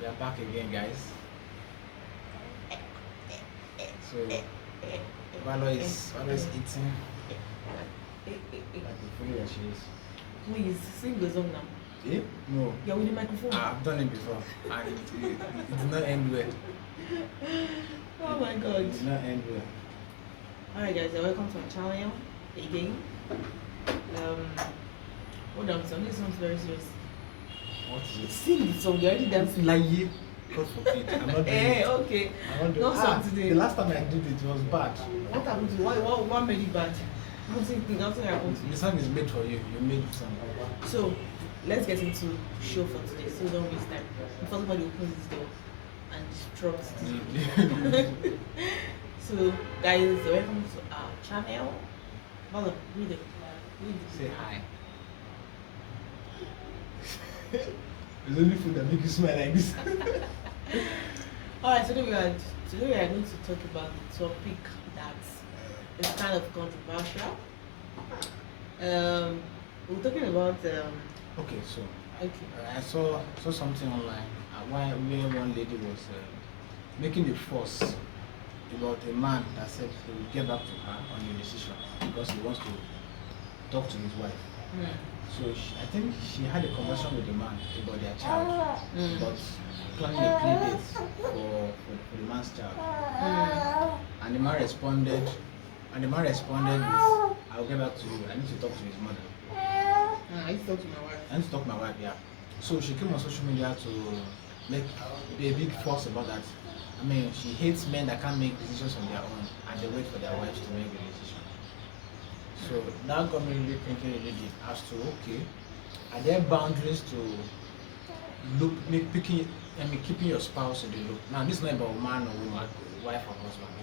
We are back again, guys. So, Valo is eating like the food that she is. Please sing the song now. Eh? No. Yeah, with the microphone. I've done it before, and it did not end well. Oh my god. It did not end well. Alright guys, welcome to my channel again. Hold on, so this sounds very serious. What is it? Sing the song, you're already dancing. Like, God forbid. I'm not doing Eh, it. okay. I'm not doing Not song today. The last time I did it was bad. What happened to what made it bad? Nothing happened to The you. song is made for you. You made the song. So let's get into the show for today, so don't waste time. Before somebody opens this door and disrupts it. So guys, welcome to our channel. Hold on, read it. Say hi. There's only food that makes you smile like this. Alright, today we are going to talk about the topic that is kind of controversial. We're talking about Okay, so okay. I saw something online where one lady was making a fuss about a man that said he would get back to her on the decision because he wants to talk to his wife. So I think she had a conversation with the man about their child, about planning a play date for the man's child. And the man responded with, "I'll get back to you. I need to talk to his mother." I need to talk to my wife. I need to talk to my wife, yeah. So she came on social media to make a big fuss about that. I mean, she hates men that can't make decisions on their own and they wait for their wives to make the decision. So that got me really thinking really deep as to, okay, are there boundaries to keeping your spouse in the loop? Now, this is not about man or woman, wife or husband.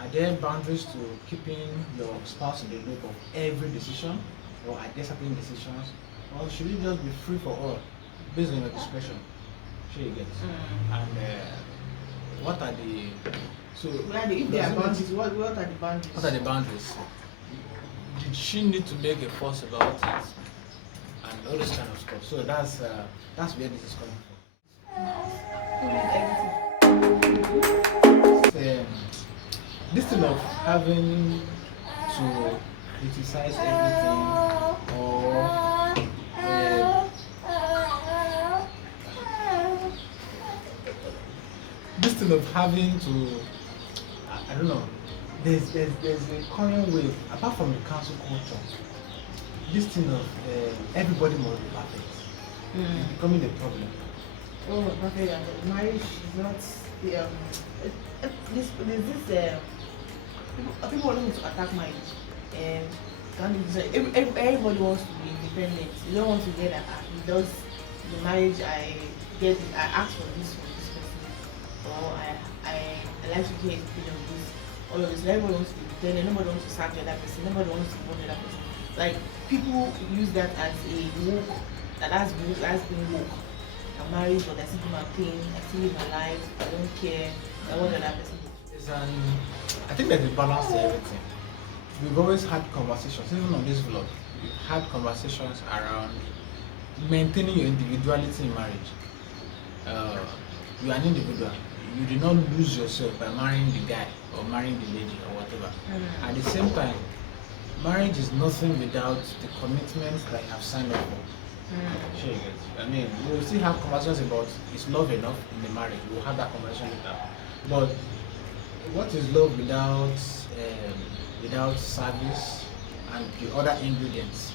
Are there boundaries to keeping your spouse in the loop of every decision? Or are there certain decisions? Or should it just be free for all, based on your discretion? Sure, you get. And what are the If there are boundaries, what are the boundaries? what are the boundaries? Did she need to make a fuss about it and all this kind of stuff? So that's where this is coming from. This thing of having to criticize everything or this thing of having to I don't know. There's a common way apart from the cancel culture. This thing of everybody must be perfect is becoming a problem. Oh, perfect. Marriage is not people want to attack marriage. Everybody wants to be independent. You don't want to get he does the marriage. I ask for this from this person, or I like to hear his opinion of this. All of this. Everybody wants to be independent. Nobody wants to sack the other person. Nobody wants to support the other person. Like people use that as a woke. That's being woke. I'm married, but I still do my thing. I still live my life. I don't care. I want the other person. I think there's a balance to everything. We've always had conversations, even on this vlog, we've had conversations around maintaining your individuality in marriage. You are an individual. You do not lose yourself by marrying the guy or marrying the lady or whatever. At the same time, marriage is nothing without the commitments that you have signed up for. Sure, you get. I mean, we'll still have conversations about is love enough in the marriage. We'll have that conversation later. But what is love without service and the other ingredients,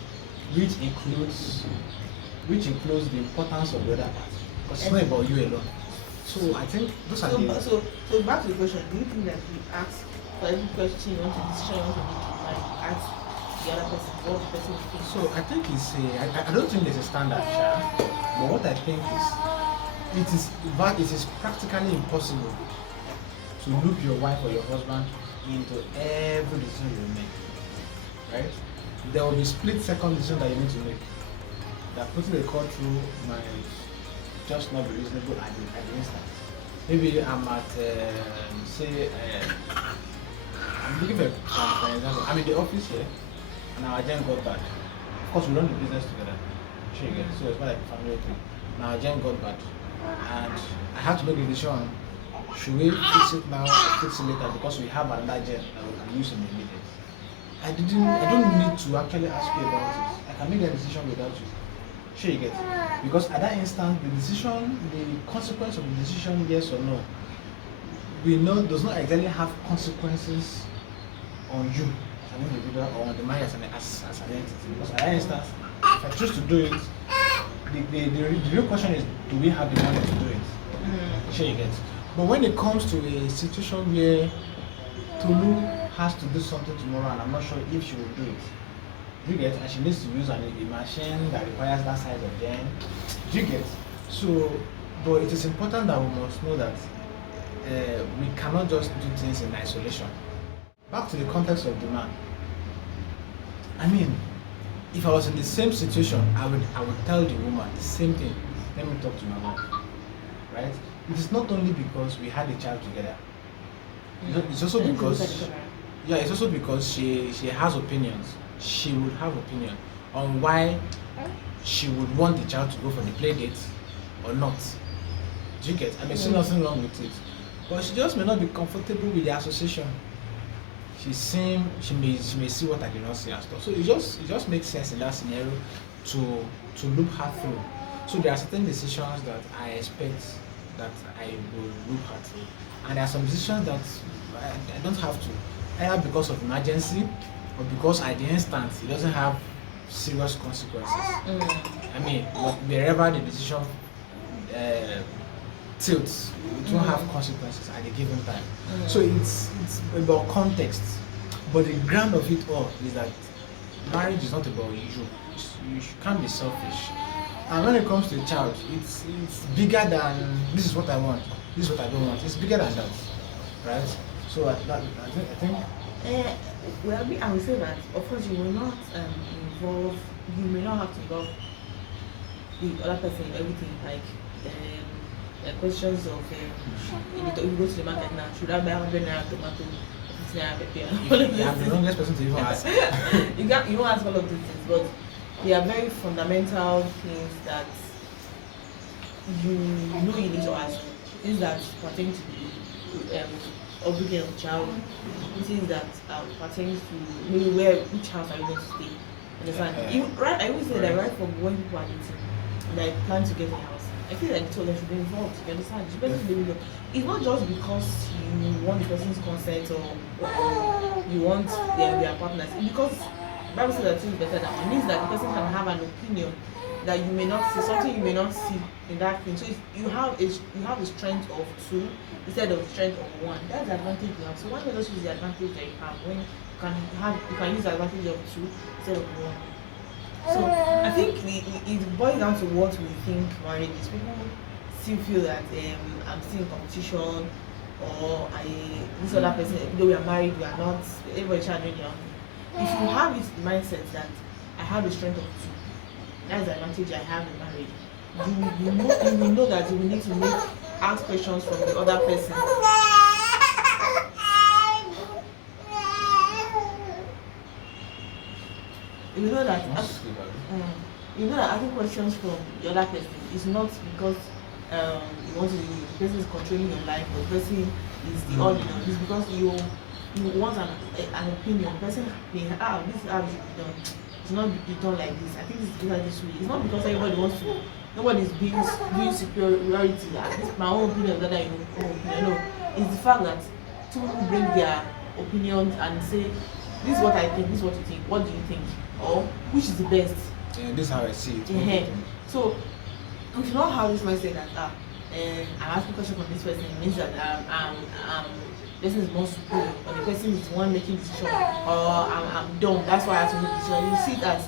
which includes the importance of the other party? Because it's not about you alone. So I think those are so back to the question. Do you think that you ask for every question you want to decision you want to make in marriage, ask the other person what the person will think? So I think I don't think there's a standard, but what I think is it is practically impossible to loop your wife or your husband into every decision you make. Right? There will be split-second decision that you need to make. That putting the cord through might just not be reasonable at the instance. Maybe I'm at I'm looking for an example. I'm in the office here, and our agent got bad. Of course, we run the business together. Sure, you get it. So it's not like a family thing. Now, agent got bad. and I have to make a decision. Should we fix it now or fix it later because we have another jet that we can use immediately? I don't need to actually ask you about it. I can make the decision without you. Sure you get. Because at that instant the consequence of the decision, yes or no, we know does not exactly have consequences on you as an individual or on the marriage as an entity. Because at that instance, if I choose to do it, the real question is, do we have the money to do it? Sure you get. But when it comes to a situation where Tolu has to do something tomorrow and I'm not sure if she will do it, do you get? And she needs to use a machine that requires that size of gen. Do you get? So, but it is important that we must know that we cannot just do things in isolation. Back to the context of demand. I mean, if I was in the same situation, I would tell the woman the same thing. Let me talk to my wife, right? It is not only because we had a child together. It's also because it's also because she has opinions. She would have opinion on why she would want the child to go for the play date or not. Do you get? I mean, see nothing wrong with it, but she just may not be comfortable with the association. She may see what I did not see and stuff. So it just makes sense in that scenario to loop her through. So there are certain decisions that I expect that I will loop her through, and there are some decisions that I don't have to, either because of emergency or because at the instant it doesn't have serious consequences. I mean, wherever the decision tilts, it won't have consequences at a given time. So it's about context, but the ground of it all is that marriage is not about you. You can't be selfish. And when it comes to a child, it's bigger than this is what I want, this is what I don't want. It's bigger than that, right? So I think. Well, I would say that of course you will not you may not have to involve the other person in everything, like questions of if you go to the market now, should I buy 100 naira tomato, 50 naira pepper? I'm the wrongest person to even ask. You won't ask all of these things, but they are very fundamental things that you know you need to ask. Things that pertain to the upbringing of the child, things that pertain to maybe which house are you going to stay. Understand? I always say that right from when people are dating, like plan to get a house, I feel like the two of them should be involved. You understand? It's not just because you want the person's consent or you want their partners. It's because Bible says that things better than it means that the person can have an opinion that you may not see, something you may not see in that thing. So you have a strength of two instead of strength of one. That's the advantage you have. So why not just use the advantage that you have when you can use the advantage of two instead of one. So I think it boils down to what we think marriage is. People still feel that I'm still in competition, or this other person, though we are married, we are not. Everybody trying to do their own thing. If you have this mindset that I have the strength of two, that's the advantage I have in marriage. You will know that you will need to ask questions from the other person. You know that asking questions from the other person is not because you want to be the person is controlling your life, or the person is the ordinary. It's because you want an opinion. The person may this is how it should be done. It's not be done like this. I think it's better this way. It's not because nobody is doing superiority. This my own opinion, that I know. No, it's the fact that two people bring their opinions and say, this is what I think, this is what you think, what do you think? Or which is the best? Yeah, this is how I see it. So we cannot have this mindset that I'm asking questions from this person. It means that this is more superior, or the person is the one making decision, or I'm dumb. That's why I have to make decision. You see that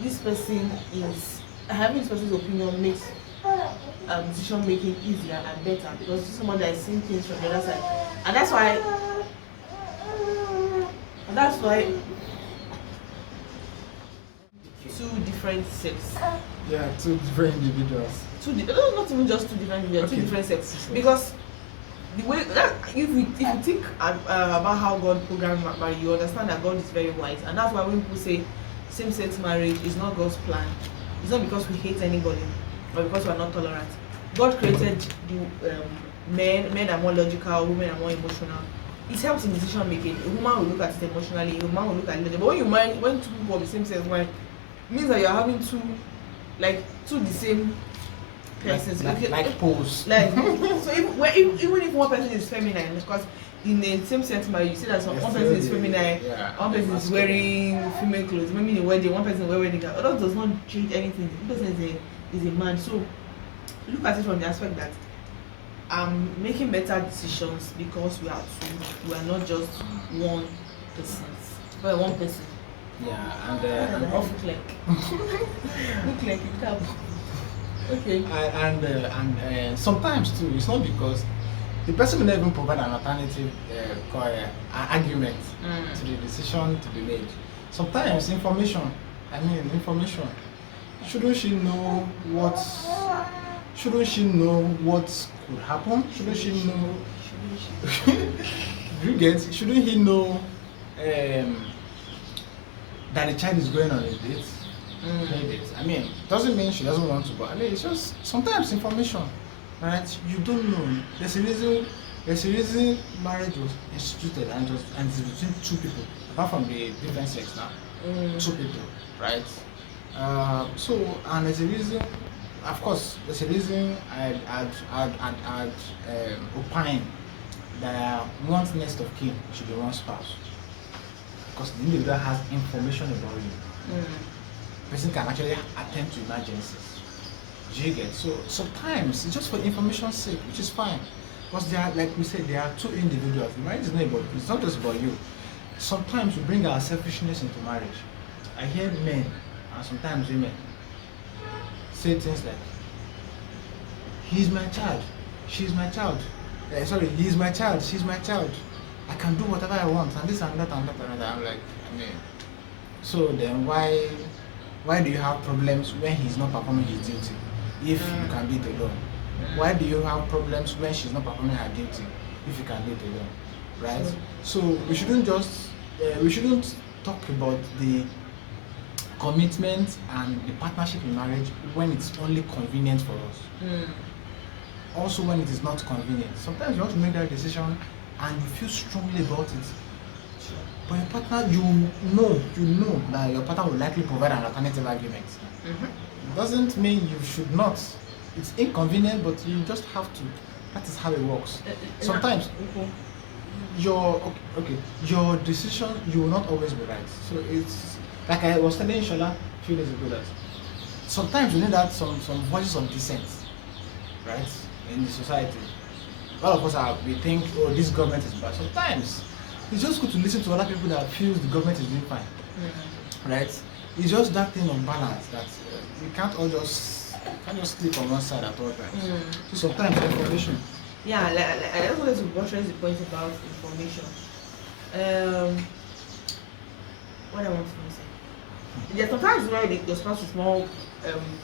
this person is having this person's opinion makes decision making easier and better, because it's someone that is seeing things from the other side, and that's why two different sets. Yeah, two different individuals. Not even just two different individuals, okay. Two different sets. Because the way that if you think about how God programmed marriage, you understand that God is very wise, and that's why when people say same-sex marriage is not God's plan, it's not because we hate anybody or because we are not tolerant. God created the men are more logical, women are more emotional. It helps in decision making. A woman will look at it emotionally, a man will look at it logically. But when you mind, when two people of the same sex mind, it means that you're having two the same persons. Like poles. Like so, even if one person is feminine, because in the same sex marriage, you see that one person is feminine, one person is wearing female clothes. Maybe in a wedding, one person wear wedding gown. That does not change anything. The person is a man. So look at it from the aspect that I'm making better decisions because we are two. We are not just one person. Well, one person. Yeah, And off click. Look like it cap. Okay. And sometimes too, it's not because the person will not even provide an alternative argument to the decision to be made. Sometimes information. Shouldn't she know what? Shouldn't she know what could happen? Shouldn't she know? Do you get? Shouldn't he know that the child is going on a date? Doesn't mean she doesn't want to, but it's just sometimes information, right? You don't know. There's a reason marriage was instituted and it's between two people, apart from the different sex now. Two people, right? And there's a reason. Of course, there's a reason I'd opine that one next of kin should be one spouse, because the individual has information about you. Person can actually attend to emergencies. Do you get? So sometimes it's just for information's sake, which is fine. Because there are, like we said, there are two individuals. Marriage is not about, it's not just about you. Sometimes we bring our selfishness into marriage. I hear men and sometimes women say things like, he's my child, she's my child. He's my child, she's my child. I can do whatever I want, and this and that and that and that. I'm like, so then why do you have problems when he's not performing his duty? If you can do it alone. Why do you have problems when she's not performing her duty? If you can do it alone, right? So we shouldn't talk about the commitment and the partnership in marriage when it's only convenient for us. Also when it is not convenient. Sometimes you want to make that decision and you feel strongly about it. But your partner, you know that your partner will likely provide an alternative argument. It doesn't mean you should not. It's inconvenient, but you just have to. That is how it works. Sometimes your decision, you will not always be right. So it's like I was telling Shola a few days ago that sometimes we need that some voices of dissent, right, in the society. All of us we think, oh, this government is bad. Sometimes it's just good to listen to other people that feel the government is doing fine, right? It's just that thing of balance that we can't just sleep on one side at all times. So sometimes information. Yeah, I just wanted to buttress the point about information. What I want to say. There's sometimes where the spouse is more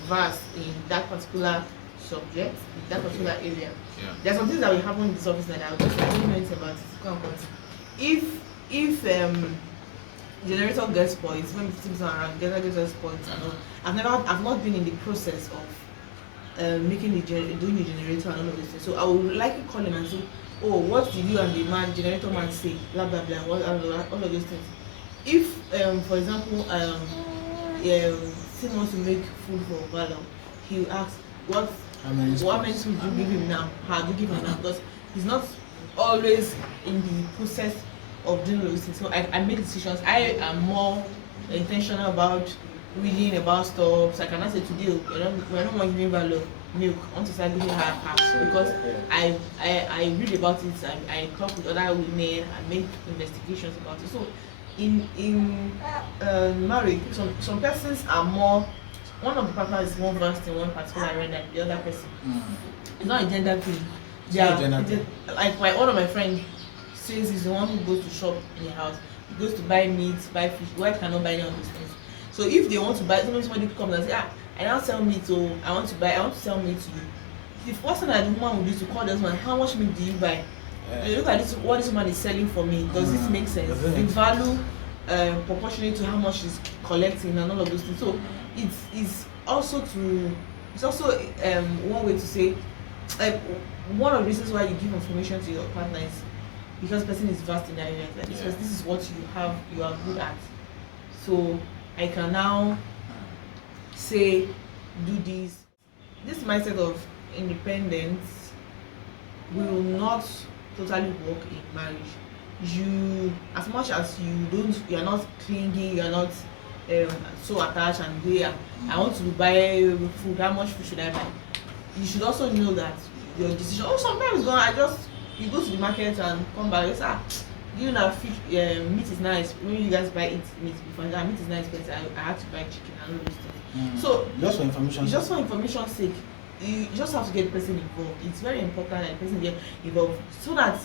versed in that particular subject, in that particular area. Yeah. There's some things that will happen in this office that I don't know anything about it. If generator gets spoiled, when things are around, generator gets spoiled and all. I've not been in the process of doing the generator and all of this things. So I would like to call him and say, oh, what did you and the generator man say? Blah blah blah. All of those things. If for example Tim wants to make food for Obalo, he will ask what many food do you give him now? How do you give him now? Because he's not always in the process of doing those things. So I make decisions. I am more intentional about reading about stuff. So I cannot say today we're not more giving value milk. I want to start giving her packs because I read about it. I talk with other women. I make investigations about it. So in marriage, some persons are more. One of the partners is more versed in one particular area than the other person. It's not a gender thing. Like one of my friends says he's the one who goes to shop in the house. He goes to buy meat, buy fish. Wife cannot buy any of those things. So if they want to buy, somebody comes and say, I now sell meat, so I want to sell meat to you. The first thing that the woman will do is to call this man, how much meat do you buy? They look at this, what this woman is selling for me. Does this make sense? The value proportionate to how much she's collecting and all of those things. So it's also one way to say like one of the reasons why you give information to your partner is because person is vast in that area. Like this is what you are good at. So I can now say do this. This mindset of independence will not totally work in marriage. You, as much as you are not clingy, you are not so attached and I want to buy food, how much food should I buy? You should also know that your decision, sometimes you go to the market and come back, you say, you know, meat is nice. When you guys buy meat before, meat is nice, but I have to buy chicken and all those things. So just for information's sake, you just have to get the person involved. It's very important that the person get involved so that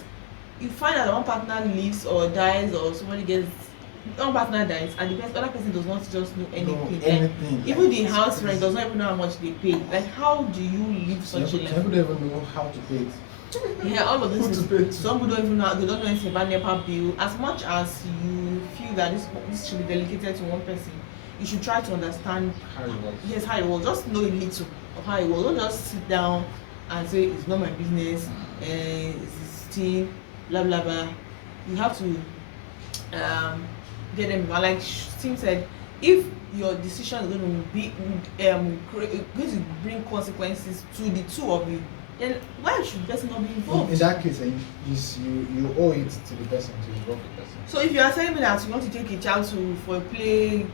you find that one partner leaves or dies or one partner dies and the other person does not just know anything. Even the house rent does not even know how much they pay. Like, how do you live such a life? Some people don't even know how to pay it. Yeah, all of this is, some people don't even know, they don't know anything about NEPA bill. As much as you feel that this should be delegated to one person, you should try to understand how it works. Yes, how it works. Just know a little of how it works. Don't just sit down and say it's not my business, it's this thing, blah blah blah. You have to get them. Like Tim said, if your decision is going to be going to bring consequences to the two of you, then why should the person not be involved? In that case, you owe it to the person to involve the person. So if you are telling me that you want to take a child for a play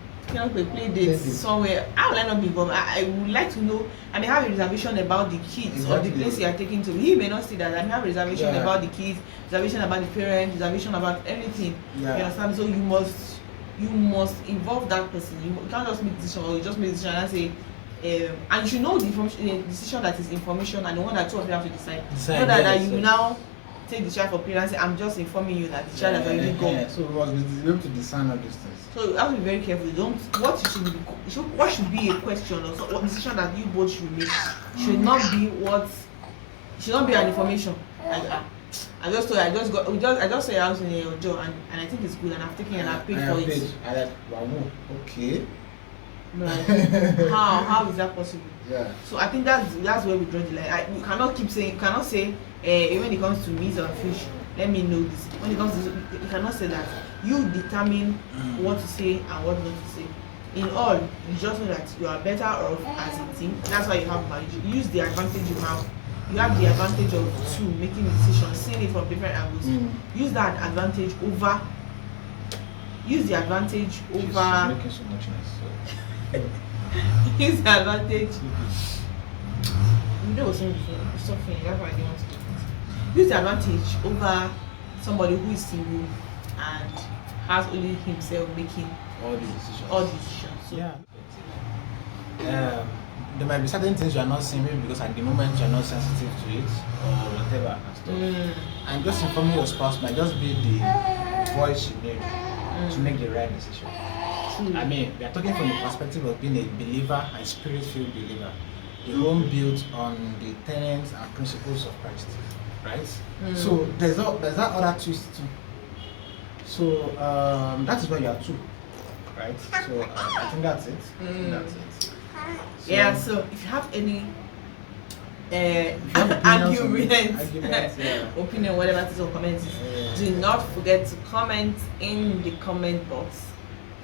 date somewhere, how will I not be involved? I would like to know. I may have a reservation about the kids or the place you are taking to. He may not see that. I may have a reservation about the kids, reservation about the parents, reservation about anything. Yeah. You understand? So you must involve that person. You can't just make decision or you just make decision and say. And you should know the decision that is information and the one that two of you have to decide. Not that you now take the child for parents and say, I'm just informing you that the child has already gone. Yeah. So we must be able to discern all these things. So you have to be very careful. What should be a question or what decision that you both should make should not be an information. Like I just saw your house in your job and I think it's good and I've taken and I've paid for it. Okay. Like, how is that possible? Yeah. So I think that's where we draw the line. You cannot say when it comes to meat or fish, let me know this. When it comes to you cannot say that. You determine what to say and what not to say. In all, you just know that you are better off as a team. That's why you have marriage. You use the advantage you have. You have the advantage of two making a decision, seeing it from different angles. Use that advantage over. Use the advantage over. She's making so much noise. Use the advantage. You know what's saying before. Stop saying. That's why I didn't want to do it. Use the advantage over somebody who is single and has only himself making all the decisions. So yeah. There might be certain things you are not seeing maybe because at the moment you are not sensitive to it or whatever and stuff. And just informing your spouse might just be the voice you need to make the right decision. I mean, we are talking from the perspective of being a believer and spirit-filled believer. A home built on the tenets and principles of Christ, right? So there's that other twist too. So that is why you are two, right? So I think that's it. So if you have any argument, opinion, whatever it is, or comments, do not forget to comment in the comment box.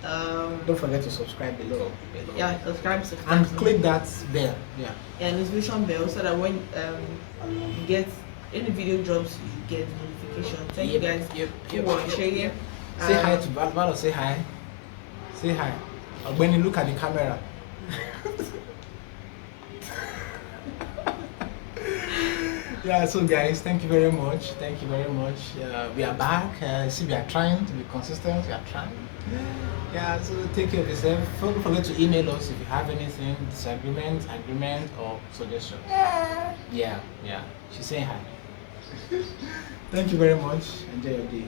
Don't forget to subscribe below. Subscribe and click that bell. Notification bell so that when you get any video drops, you get notification. Thank you guys for sharing. Say hi to Valo. Say hi. Say hi. When you look at the camera. So guys, thank you very much. We are back. See, we are trying to be consistent. We are trying. So take care of yourself. Don't forget to email us if you have anything, disagreement, agreement, or suggestion. She's saying hi. Thank you very much. Enjoy your day.